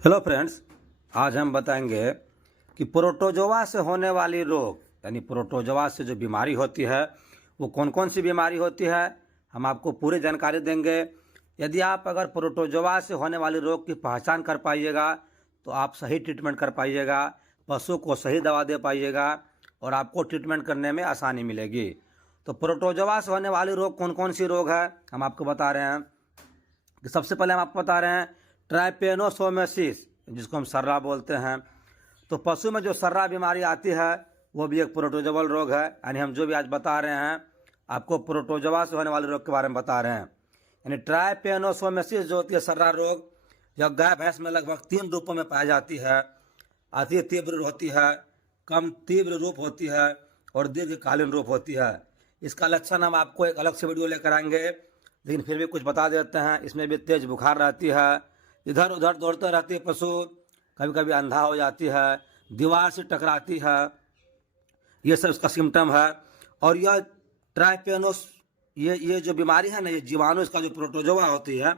Hello friends, आज हम बताएंगे कि प्रोटोजोआ से होने वाली रोग यानी प्रोटोजोआ से जो बीमारी होती है वो कौन कौन सी बीमारी होती है। हम आपको पूरी जानकारी देंगे। यदि आप अगर प्रोटोजोआ से होने वाली रोग की पहचान कर पाइएगा तो आप सही ट्रीटमेंट कर पाइएगा, पशु को सही दवा दे पाइएगा और आपको ट्रीटमेंट करने में आसानी मिलेगी। तो प्रोटोजोआ से होने वाली रोग कौन कौन सी रोग है हम आपको बता रहे हैं। कि सबसे पहले हम आपको बता रहे हैं ट्राइपेनोसोमेसिस, जिसको हम सर्रा बोलते हैं। तो पशु में जो सर्रा बीमारी आती है वो भी एक प्रोटोजोअल रोग है। यानी हम जो भी आज बता रहे हैं आपको प्रोटोजोआ से होने वाले रोग के बारे में बता रहे हैं। यानी ट्राइपेनोसोमेसिस जो होती है सर्रा रोग, यह गाय भैंस में लगभग 3 रूपों में पाई जाती है। अति तीव्र होती है, कम तीव्र रूप होती है और दीर्घकालीन रूप होती है। इसका लक्षण हम आपको एक अलग से वीडियो लेकर आएंगे, लेकिन फिर भी कुछ बता देते हैं। इसमें भी तेज बुखार रहती है, इधर उधर दौड़ते रहती है पशु, कभी कभी अंधा हो जाती है, दीवार से टकराती है, ये सब इसका सिम्टम है। और यह ट्राइपेनोस ये जो बीमारी है ना, ये जीवाणु इसका जो प्रोटोजोआ होती है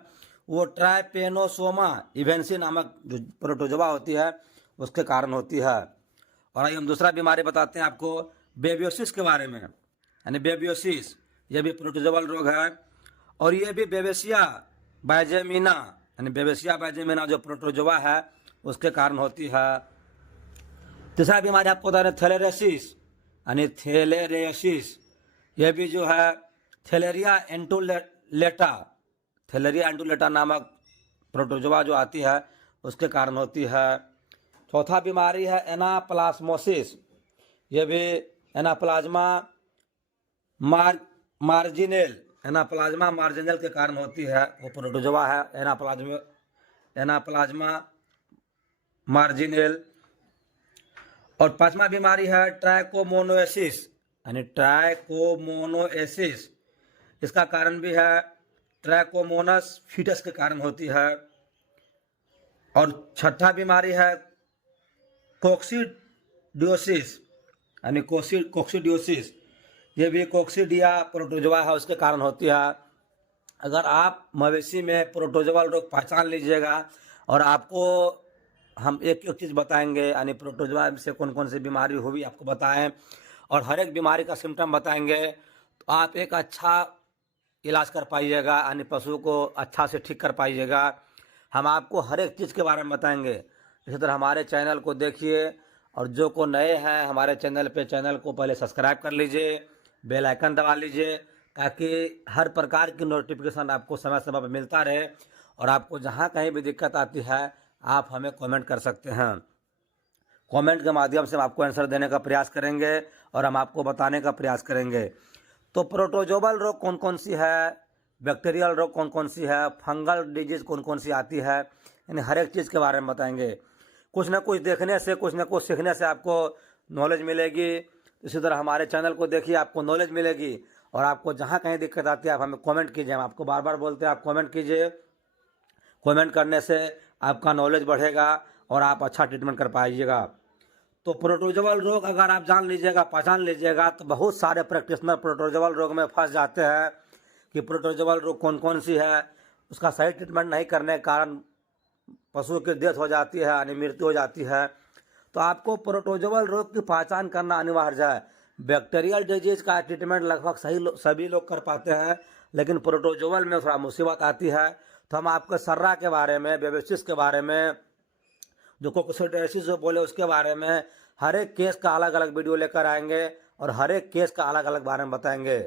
वो ट्राइपेनोसोमा इवेंसी नामक जो प्रोटोजोआ होती है उसके कारण होती है। और आइए हम दूसरा बीमारी बताते हैं आपको बेबियोसिस के बारे में। यानी बेबियोसिस ये भी प्रोटोजोअल रोग है और ये भी बेबेसिया बाइजेमिना यानी बेबेसिया बाइजेमिना जो प्रोटोजोआ है उसके कारण होती है। तीसरा बीमारी आपको बता रहे हैं थैलेरेसिस यानी थैलेरेसिस, यह भी जो है थैलेरिया एंटुलेटा नामक प्रोटोजोआ जो आती है उसके कारण होती है। चौथा बीमारी है एनाप्लाज्मोसिस, यह भी एनाप्लाज्मा मार्जिनल के कारण होती है। वो प्रोटोजोआ है एनाप्लाज्मा मार्जिनल। और पांचवा बीमारी है ट्राइकोमोनोसिस यानी ट्राइकोमोनोसिस, इसका कारण भी है ट्राइकोमोनस फीटस के कारण होती है। और छठा बीमारी है कोक्सीडियोसिस यानी कोक्सीडियोसिस, ये भी कोक्सीडिया प्रोटोजोआ है उसके कारण होती है। अगर आप मवेशी में प्रोटोजोअल रोग पहचान लीजिएगा और आपको हम एक एक चीज़ बताएंगे, यानी प्रोटोजोआ से कौन कौन सी बीमारी हुई आपको बताएं और हर एक बीमारी का सिम्टम बताएंगे, तो आप एक अच्छा इलाज कर पाइएगा, यानी पशु को अच्छा से ठीक कर पाइएगा। हम आपको हर एक चीज़ के बारे में बताएंगे। इसी तरह हमारे चैनल को देखिए और जो को नए हैं हमारे चैनल को पहले सब्सक्राइब कर लीजिए, बेल आइकन दबा लीजिए ताकि हर प्रकार की नोटिफिकेशन आपको समय समय पर मिलता रहे। और आपको जहाँ कहीं भी दिक्कत आती है आप हमें कमेंट कर सकते हैं। कमेंट के माध्यम से हम आपको आंसर देने का प्रयास करेंगे और हम आपको बताने का प्रयास करेंगे। तो प्रोटोजोअल रोग कौन कौन सी है, बैक्टीरियल रोग कौन कौन सी है, फंगल डिजीज़ कौन कौन सी आती है, यानी हर एक चीज़ के बारे में बताएंगे। कुछ ना कुछ देखने से, कुछ ना कुछ सीखने से आपको नॉलेज मिलेगी। इसी तरह हमारे चैनल को देखिए, आपको नॉलेज मिलेगी। और आपको जहाँ कहीं दिक्कत आती है आप हमें कमेंट कीजिए। हम आपको बार बार बोलते हैं आप कमेंट कीजिए। कमेंट करने से आपका नॉलेज बढ़ेगा और आप अच्छा ट्रीटमेंट कर पाइएगा। तो प्रोटोजोअल रोग अगर आप जान लीजिएगा, पहचान लीजिएगा, तो बहुत सारे प्रैक्टिशनर प्रोटोजोअल रोग में फंस जाते हैं कि प्रोटोजोअल रोग कौन कौन सी है। उसका सही ट्रीटमेंट नहीं करने के कारण पशु की डेथ हो जाती है, यानी मृत्यु हो जाती है। तो आपको प्रोटोजोअल रोग की पहचान करना अनिवार्य है। बैक्टीरियल डिजीज़ का ट्रीटमेंट लगभग सभी लोग कर पाते हैं, लेकिन प्रोटोजोअल में थोड़ा मुसीबत आती है। तो हम आपको सर्रा के बारे में, बेबियोसिस के बारे में, जो कोक्सीडियोसिस जो बोले उसके बारे में हर एक केस का अलग अलग वीडियो लेकर आएंगे और हर एक केस का अलग अलग बारे में बताएंगे,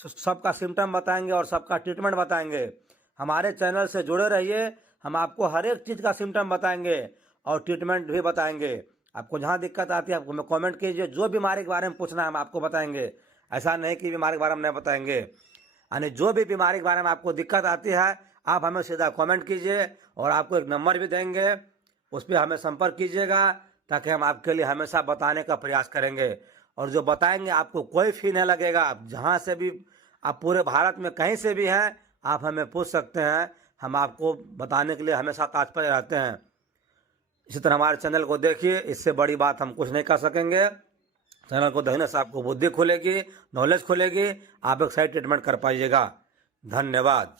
सबका सिम्टम बताएंगे और सबका ट्रीटमेंट बताएंगे। हमारे चैनल से जुड़े रहिए, हम आपको हर एक चीज़ का सिम्टम बताएंगे और ट्रीटमेंट भी बताएंगे। आपको जहाँ दिक्कत आती है आपको हमें कमेंट कीजिए, जो बीमारी के बारे में पूछना है हम आपको बताएंगे। ऐसा नहीं कि बीमारी के बारे में नहीं बताएंगे, यानी जो भी बीमारी के बारे में आपको दिक्कत आती है आप हमें सीधा कमेंट कीजिए और आपको एक नंबर भी देंगे, उस पर हमें संपर्क कीजिएगा ताकि हम आपके लिए हमेशा बताने का प्रयास करेंगे। और जो बताएंगे आपको कोई फी नहीं लगेगा। आप जहाँ से भी, आप पूरे भारत में कहीं से भी हैं, आप हमें पूछ सकते हैं, हम आपको बताने के लिए हमेशा तत्पर रहते हैं। इसी तरह हमारे चैनल को देखिए, इससे बड़ी बात हम कुछ नहीं कर सकेंगे। चैनल को देखने से आपको बुद्धि खुलेगी, नॉलेज खुलेगी, आप एक सही ट्रीटमेंट कर पाइएगा। धन्यवाद।